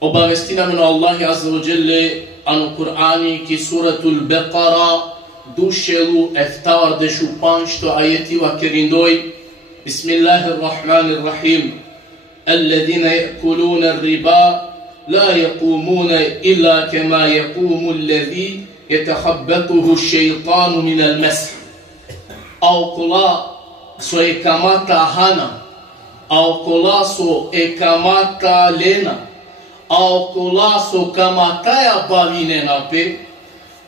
Obavestina meno Allahi Azza wa Jelle anu Kur'ani ki suratul Beqara dushelu eftar de shupanshto ayeti wa kerindoj Bismillahirrahmanirrahim الذين يأكلون الربا لا يقومون إلا كما يقوم الذي يتخبطه الشيطان من المس أو كلا سو إكاماتا هانا أو كلا سو إكاماتا لنا أو كلا سو كاماتا يباويننا بي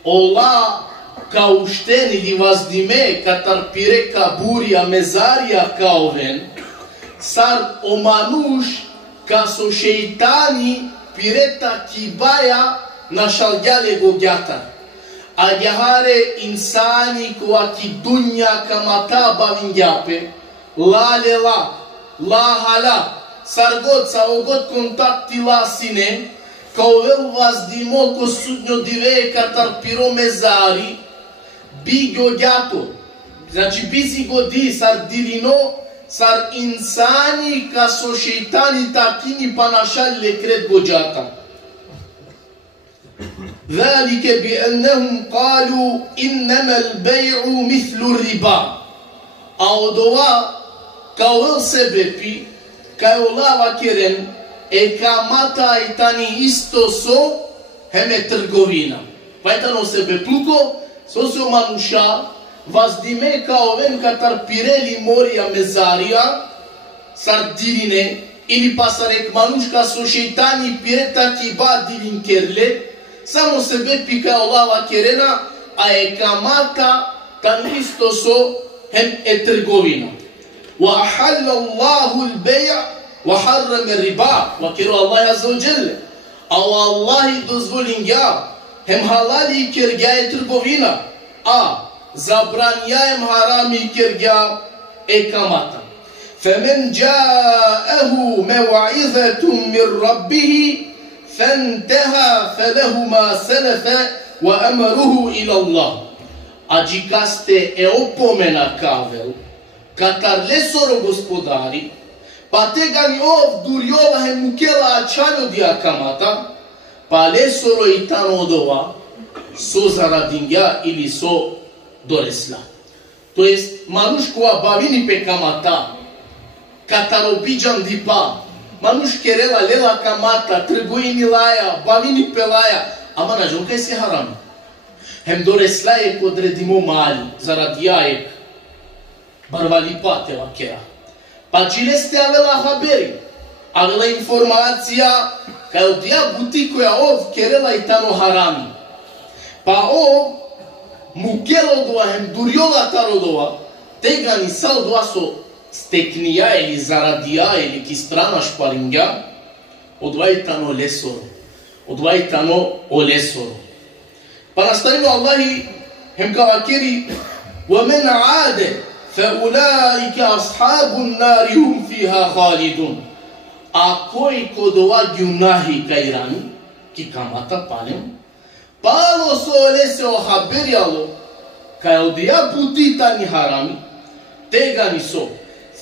أولا كاوشتeni di vazdime katar buria mezaria kaoven sar o manuș ca so sheitani pireta kibaya na shalgyale gogята. Agyahare insani ko aki dunya kamata bavingyape la hala sargot sa ogot kontakti la sine kaovel vazdimo ko sudnjo dive katar piro mezari bi gogjato. Znači bizi godi sar dilino sar insani ca so sheitani takini panashal le cred gojata. ذلك بأنهم قالوا إنما البيع مثل الربا. أو دوا كاول سببي كاولا وكرن ekamata itani isto so heme trgovina. Paitano sebepluko socio manusha vazdime kaoven katar pireli moria mezaria sardirine ili pasarek manushka so sheitani pireta kiba dilinkerle samo sebe pika Allah wa kerena a ekamata tanisto so hem etrgovina wa ahalla Allahu al-bay' wa harrama ar-riba wa kira Allah azza wa jalla aw Allah dozvolinga hem halali kerga etrgovina a zabraniajem harami kerga ekamata. فمن جاءه موعظة من ربه فانتهى فله ما سلف وأمره إلى الله. Ađikaste e opomena kavel, katar lesoro gospodari, pa tega mi ov durjova he mukela ačanjo di akamata, pa lesoro i tanodova so zaradingja ili so doresla. To jest manuškova bavini pe kamata, katarobiđan dipa, manuškerela lela kamata, trgovini laja, bavini pe laja, ama nađon kaj se haram. Hem doreslaje kod redimo mali, zarad jajek, barvalipate vakea. Pa cile ste avela haberi, avela informacija, kaj od ja butikoja ov kerela i tano harami. Pa ov mukelodova hem durjola tarodova, tega ni saldova so steknija ili zaradija ili ki strana šparingja, odvajtano lesoro. Odvajtano o lesoro. Pa nastavimo Allahi hem kavakeri وَمَنْ عَادَ فَأُولَٰئِكَ أَصْحَابُ النَّارِ هُمْ فِيهَا خَالِدُونَ. A koji kod ova gunahi kairani, ki kamata palem, palo so lese o haberialo, kaj odija putita ni harami, tega ni so.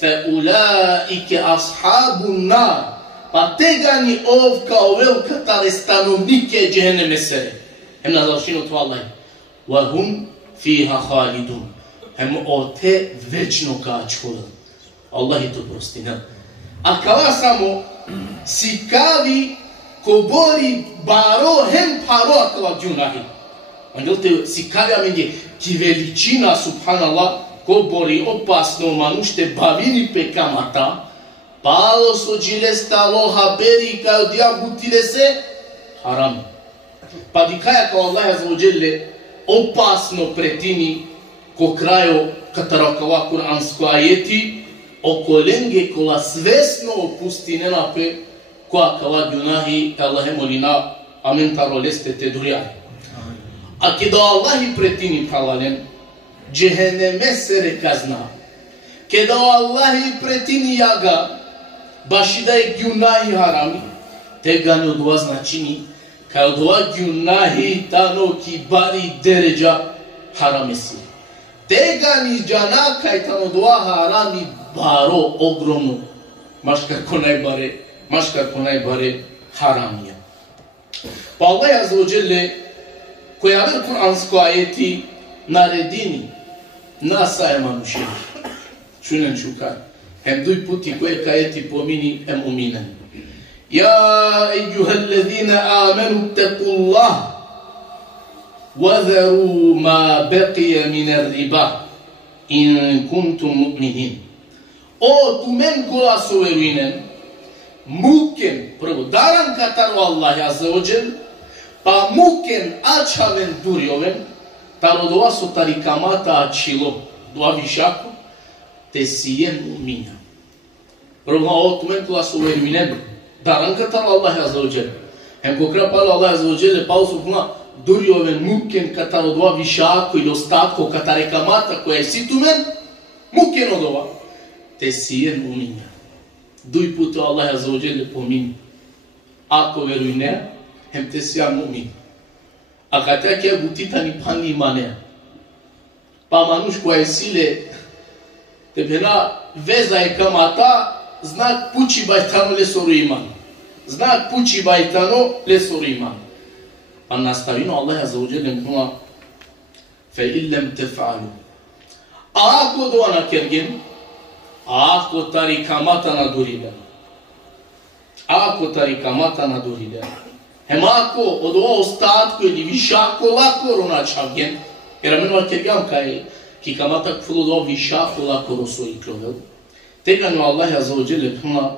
فَأُولَٰئِكَ أَصْحَابُ النَّارِ. Pa tega ni ov kao velkatare stanovnike džehenneme sere. Hem na završinu to Allah. وَهُمْ فِيهَا خَالِدُونَ. Hem o te večno kačkole. Allah i to prosti, ne? A kava samo si kavi ko bori baro hem paro akava djunahi. Angelte si kavi amenge ki veličina subhanallah ko bori opasno manušte bavini pe kamata palo so džilestalo haberi kao diabutile se haram. Pa dikaja kao Allah azza wa jalla opasno pretini ko krajo katarakava kuransko ajeti okolenge kola svesno opusti nenape koja kala gunahi Allahe molina amin taro leste te durjani. A kada Allahi pretini talalen džehenneme sere kazna. Kada Allahi pretini jaga baši da je gunahi harami tega ne odva značini kao odva gunahi tano kibari deređa haramesi. Tega ni džanaka i tamo dva harami baro ogromno. Maškar ko najbare haramija. Pa Allah Azza wa Jalla koji aver Kur'ansko ajeti naredini nasa je manušeni. Čunen čukaj. Hem duj puti koje kajeti pomini em uminen. Ja ejuhallazina amanu taqullah وَذَرُوا مَا بَقِيَ مِنَ الرِّبَا إِن كُنْتُمْ مُؤْمِنِينَ. O tumen kola su veruinen, muken, prvo, daran kataru Allahi Azza wa Jal, pa muken açaven durioven, taro doa su tarikamata açilo, doa višaku, te sijen mu'mina. Prvo, o tumen kola su veruinen, daran kataru Allahi Azza wa Jal. Hem kokra palo Allahi Azza wa Jal, pausu kuna, durioven muken kataro doa višaku ili ostatko katarekamata koja je situmen, muken odova. Te sijen mu'mina. Duj puto Allah Azza wa Jalla pomini. Ako veruj ne, hem te sijan mu'min. A katea kia gutita ni pani imanea. Pa manuš koja je sile, te pena veza je kamata, znak pući bajtano le soru iman. Znak pući bajtano le soru iman. Pa nastavino Allah Azza wa Jalla mkuma, fe illem tef'alu. A ako doa na kergen, ako tarikamata na durida. Ako tarikamata na durida. Hem ako od ovo ostatku ili višako lako ronačavgen, jer ameno kergam kaj ki kamata kfulu do višako lako rosoi klovel. Tega no Allah Azza wa Jalla mkuma,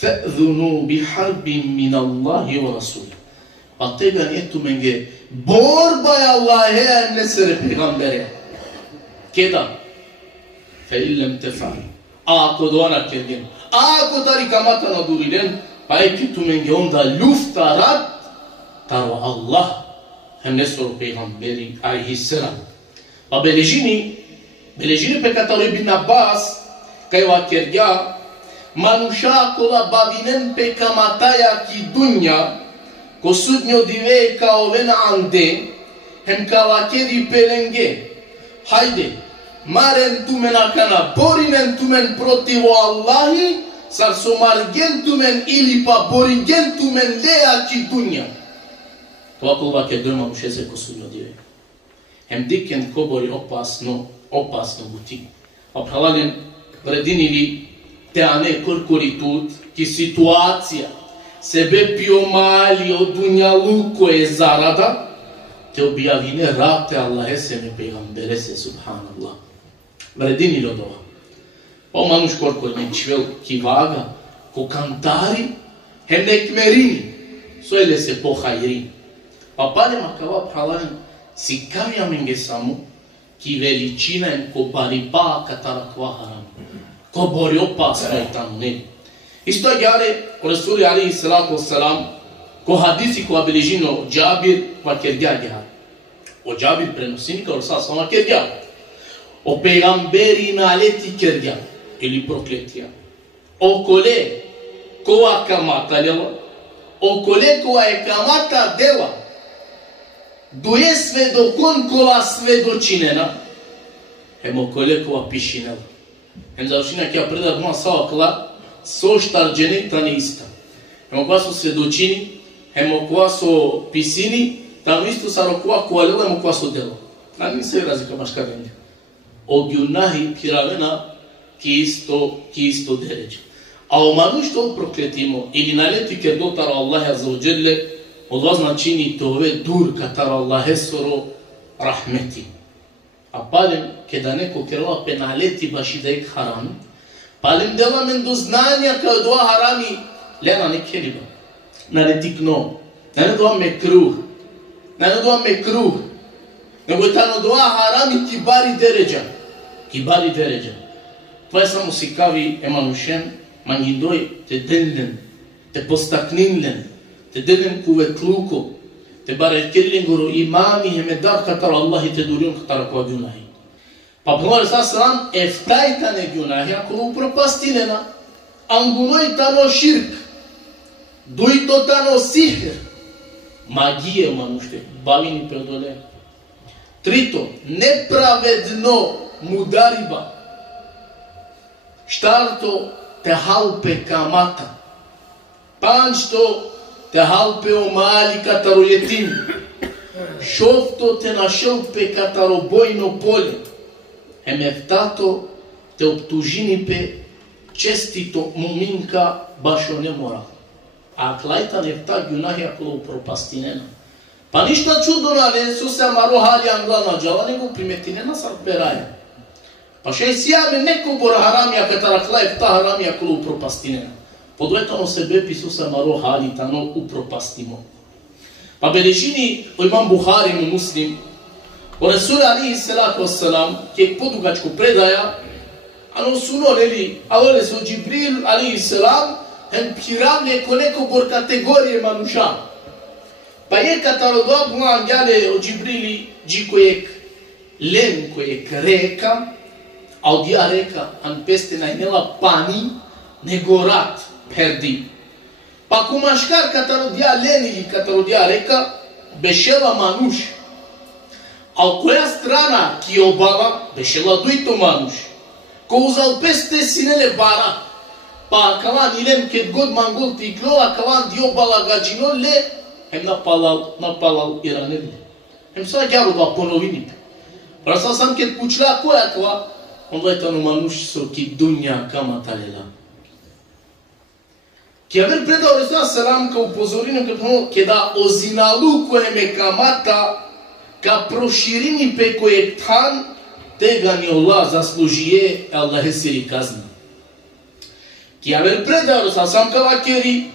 fe'dhunu biharbin min Allahi wa Rasul. Pa tega njetu menge borba je Allahe ne sere pegambere. Keda? فَإِلَّمْ تَفَعْلِ. Ako doana kergen, ako tarikamata na durilen, pa ekitu menge onda luftarat, taro Allah, hem ne soru peygamberi aleyhisselam. Pa beležini pe kataro Ibn Abbas, kaj va kergja, manuša kola bavinen pe kamataya ki dunja, ko sudnjo dive kao ven ande, hem kala keri pelenge. Hajde, maren tumen akana, borinen tumen protivo Allahi, sar so margen tumen ili pa borigen tumen lea ki dunja. To ako va ke dojma mušese ko sudnjo dive. Hem diken kobori opasno buti. Pa pralanen vredinili te ane korkoritut ki situacija sebe pio mali od dunja luko je zarada, te objavine rate Allahe se me pegambere se subhanallah. Vredini od ova. Pa manuš korko ne čvel ki vaga, ko kantari, hem nek merini, soele se pohajri. Pa palema kava pralanen, si kamja menge samu, ki veličina en ko bariba katara kva haram. Ko bori opasno i tamo ne. Isto jare Rasuli alaihi salatu wassalam, ko hadisi ko abeležino Džabir va kergja gja. O Džabir prenosini kao Rasul sama kergja. O pegamberi na aleti kergja, ili prokletija. O kole koa kamata dela, o kole koa je kamata dela, duje svedokon kola svedočinena, hem o kole koa pišinela. Hem završina kja predat ma savakla, so štarđeni, ta ne ista. Hemo koja su svedočini, hemo koja su pisini, tamo isto saro koja koalela, hemo koja su delo. Na nisam razlika baš kada je. O gjunahi piravena ki isto deređe. A o manu što prokletimo, ili naleti ker dotara Allahe Azza wa Jalla, od vas načini tove dur katara Allahe soro rahmeti. A palem, kada neko kerala penaleti baši da ik haram, palem dela men do znanja kao doa harami, lena ne keriba, na ne tikno, na ne doa mekruh, nego je tano doa harami kibari deređa. Това е само сикави еманушен, мангидой, те денлен, те постакнинлен, те денен куветлуко, те барекелен горо имами, хемедар катар Аллахи те дурин катар ква гюнахи. Па Пенговор салам ефтайтане гюнахи, ако му пропастилена, ангуной тано ширк, дуито тано сихр, магия мануште, бавини предоле. Трито, неправедно мудариба. Štarto te halpe kamata. Pančto te hal pe o mali cataroietim. Șofto te nașel pe cataroboi nopole. Hemeftato te obtujini pe cestito muminca bașone mora. Aclaita nefta ghiunahi acolo propastinena. Pa ništa čudno na lesu se amaro hali anglana džala, nego primetinena sarperaja. Pa še sjame neko bor haramija katarakla efta haramija acolo propastinena. Podletano sebe pisu se amaro hali tano upropastimo. Pa beležini o imam Buhari mu muslim, o Resul alihi salatu wassalam, kje podugačko predaja, ano suno neli, alore so Jibril alihi salam, hem piravne ko neko bor kategorije manuša. Pa je katarodoa puna angjale o Jibrili, ji kojek len, kojek reka, au dia reka, an peste nainela pani, negorat, perdi. Pa cum așcar catarodia lenii, catarodia reka, beșela manuș. Al coia strana chiobala, beșela duito manuș. Ko uzal peste sinele bara. Pa kalan ilem ket god mangol tiklola, kalan diobala gaginol le, hem na palal iranele. Hem sa gyaru da ponovinip. Prasa sam ket pučla koja kva, onda je tanu manuș so ki dunja kamatalela. Che aver predao Resul salam ca upozorinu că da ozinalu cu emecamata ca proširini pe koektan tega ni Allah zaslužije Allah siri kazna. Che aver predao Resul salam ca vakeri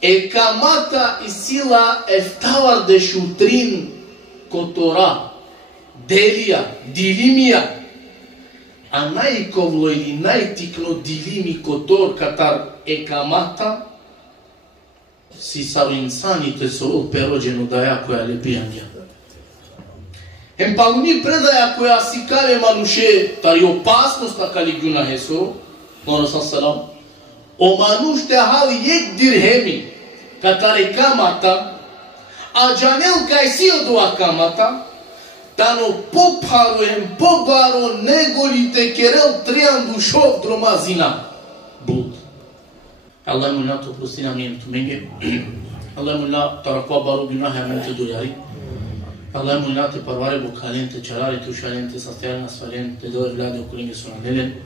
ekamata isila eftawar de šutrin kotora delija dilimija a najkovlo ili najtikno dilimi kotor katar ekamata si saru insanite sorol perođenu daja koja lepijanja. Hem pa uni predaja koja si kale manuše, tar je opasnost na kaliguna heso, ono sam salam, o manuš te hali jek dirhemi katar ekamata, a džanel kaj si odu akamata, tano popharujem, pobaro, negolite, kerel, triandu, šov, dromazina. Bud. Allah mulna to prostina miem tu menge. Allah mulna tarakwa baro gunaha mente doyari. Allah mulna te parvare bukhalente, charare tu shalente, sastiare nasfalente, do evlade okulinge sunanele.